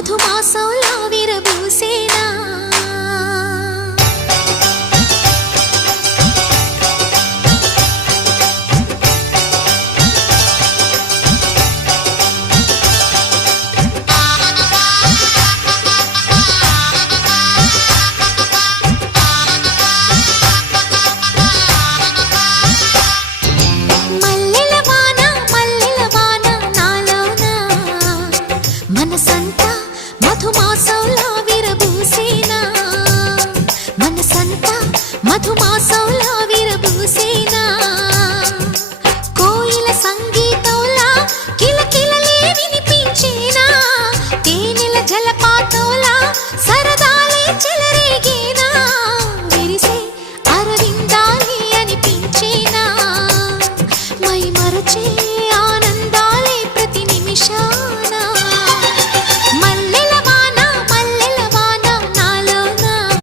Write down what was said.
మధుమాసంలా విరబూసేనా మనసంతా మధుమాసంలా విరబూసేనా మనసంతా మధుమాసంలా విరబూసేనా కోయిల సంగీతంలా కిలకిలలే వినిపించేనా తేనెల జలపాతంలా సరదాలే చెలరేగేనా విరిసే అరవిందాలే అనిపించేనా మై మరచే